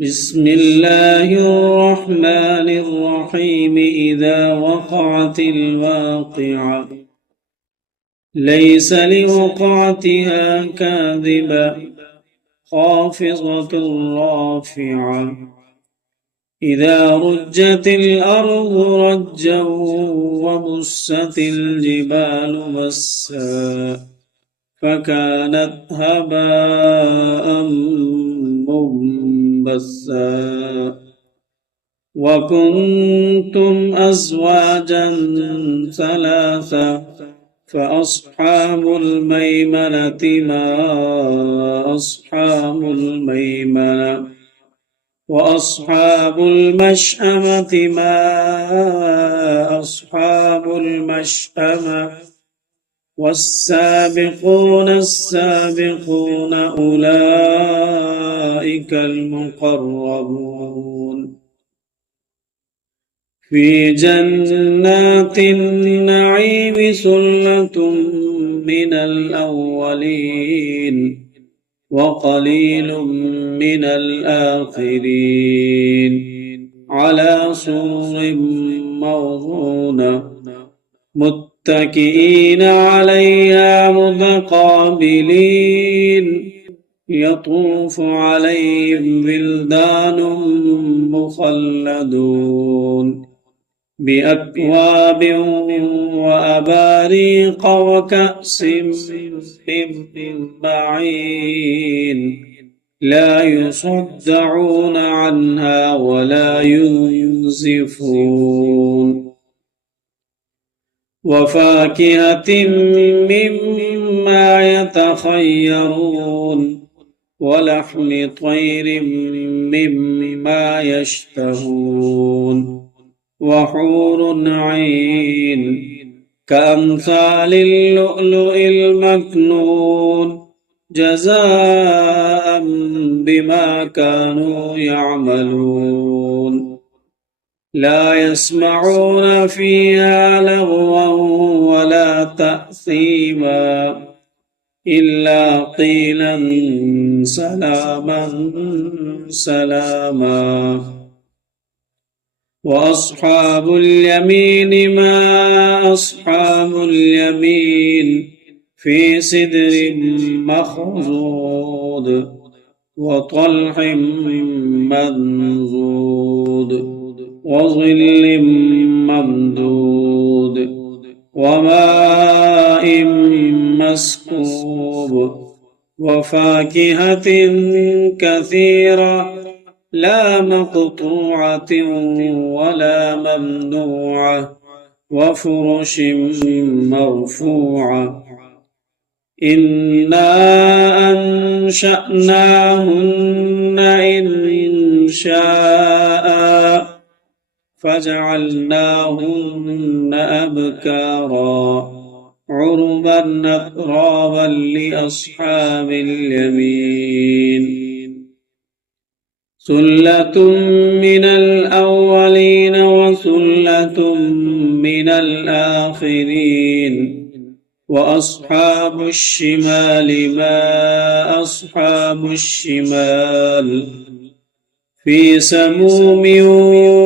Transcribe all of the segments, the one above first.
بسم الله الرحمن الرحيم إذا وقعت الواقعة ليس لوقعتها كاذبة خافضة رافعة إذا رجت الأرض رجا وبست الجبال بسا فكانت هباء منبثا وكنتم أزواجا ثلاثا فأصحاب الميمنة ما أصحاب الميمنة وأصحاب المشأمة ما أصحاب المشأمة والسابقون السابقون أولئك المقربون في جنات النعيم ثلة من الأولين وقليل من الآخرين على سرر موضونة متكئين عليها متقابلين يطوف عليهم ولدان مخلدون بأكواب وأباريق وكأس من معين لا يصدعون عنها ولا ينزفون وفاكهة مما يتخيرون ولحم طير مما يشتهون وحور عين كأمثال اللؤلؤ المكنون جزاء بما كانوا يعملون لا يسمعون فيها لغوا ولا تأثيما إلا قيلا سلاما سلاما وأصحاب اليمين ما أصحاب اليمين في سدر مخضود وطلح منضود وظل ممدود وماء مسكوب وفاكهة كثيرة لا مقطوعة ولا ممنوعة وفرش مرفوعة إنا أنشأناهن إنشاء فجعلناهن أبكارا عربا أترابا لأصحاب اليمين ثلة من الأولين وثلة من الآخرين وأصحاب الشمال ما أصحاب الشمال في سموم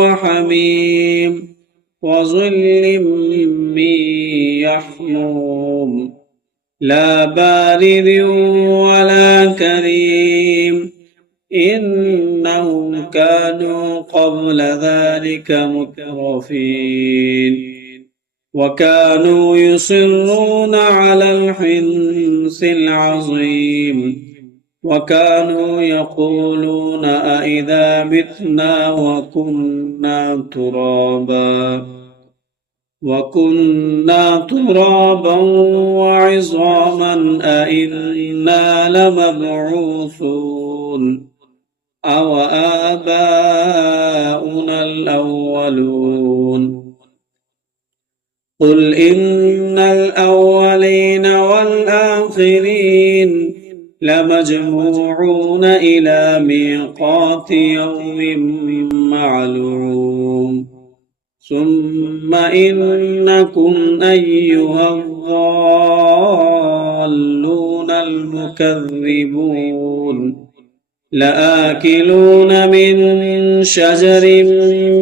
وحميم وظل من يحموم لا بارد ولا كريم إنهم كانوا قبل ذلك مترفين وكانوا يصرون على الحنث العظيم وكانوا يقولون أئذا متنا وكنا ترابا وعظاما أئنا لمبعوثون أو آباؤنا الأولون قل إن الأولين والآخرين لمجموعون إلى ميقات يوم معلوم ثم إنكم أيها الضالون المكذبون لآكلون من شجر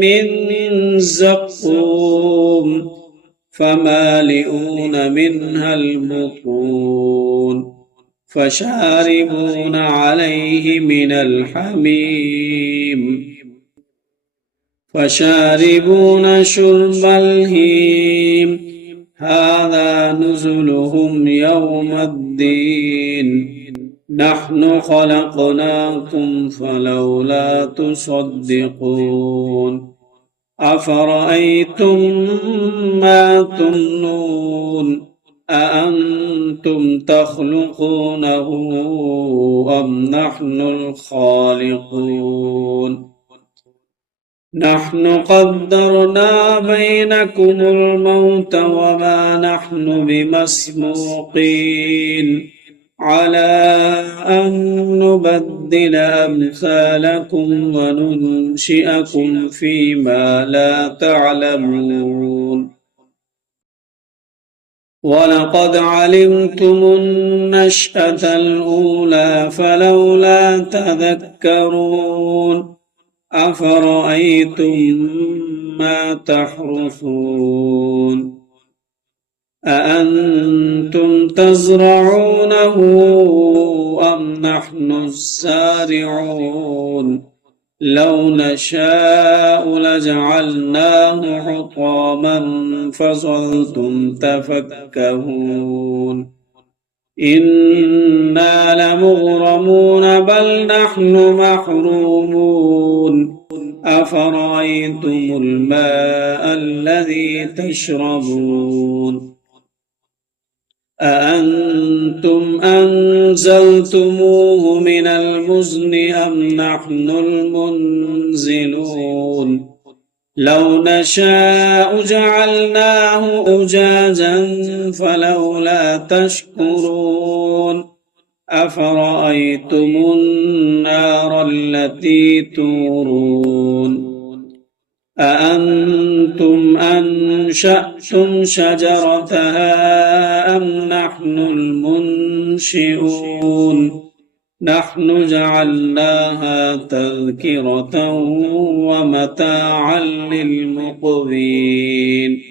من زقوم فمالئون منها البطون فشاربون عليه من الحميم فشاربون شرب الهيم هذا نزلهم يوم الدين نحن خلقناكم فلولا تصدقون أفرأيتم ما تمنون أأنتم تخلقونه أم نحن الخالقون نحن قدرنا بينكم الموت وما نحن بمسبوقين على أن نبدل أمثالكم وننشئكم فيما لا تعلمون ولقد علمتم النشأة الأولى فلولا تذكرون أفرأيتم ما تحرثون أأنتم تزرعونه أم نحن الزارعون لو نشاء لجعلناه حطاما فظلتم تفكهون إنا لمغرمون بل نحن محرومون أفرأيتم الماء الذي تشربون أأنتم أنزلتموه من المزن أم نحن المنزلون لو نشاء جعلناه أجاجا فلولا تشكرون أفرأيتم النار التي تورون أأنتم أنشأتم شجرتها أم نحن المنشئون نحن جعلناها تذكرة ومتاعا للمقوين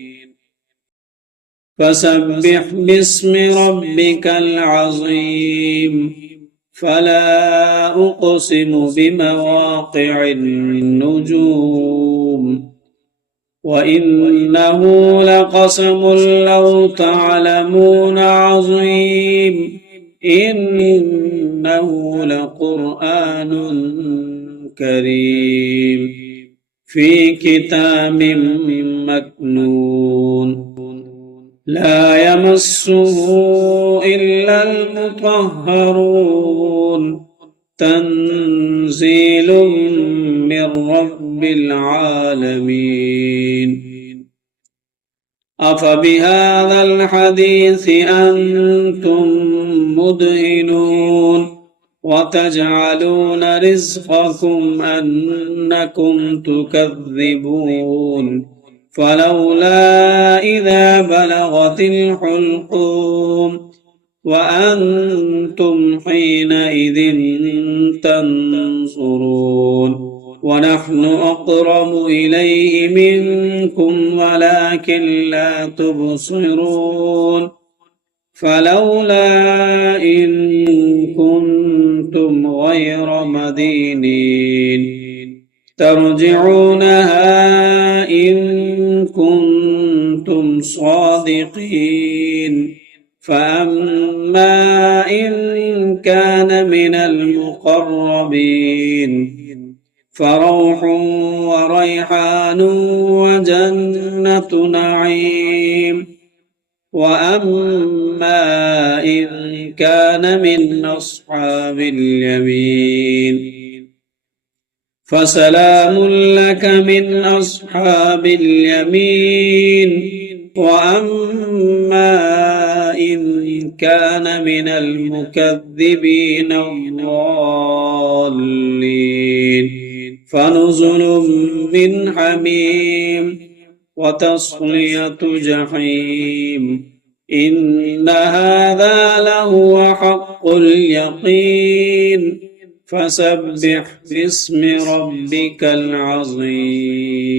فسبح باسم ربك العظيم فلا أقسم بمواقع النجوم وإنه لقسم لو تعلمون عظيم إنه لقرآن كريم في كتاب مكنون لا يمسه إلا المطهرون تنزيل من رب العالمين أفبهذا الحديث أنتم مدهنون وتجعلون رزقكم أنكم تكذبون فلولا إذا بلغت الحلقوم وأنتم حينئذ تنظرون ونحن أقرب إليه منكم ولكن لا تبصرون فلولا إن كنتم غير مدينين ترجعونها إن كنتم صادقين فأما إن كان من المقربين فروح وريحان وجنة نعيم وأما إن كان من أصحاب اليمين فسلام لك من أصحاب اليمين وأما إن كان من المكذبين الضالين فنزل من حميم وتصلية جحيم إن هذا لهو حق اليقين فسبح باسم ربك العظيم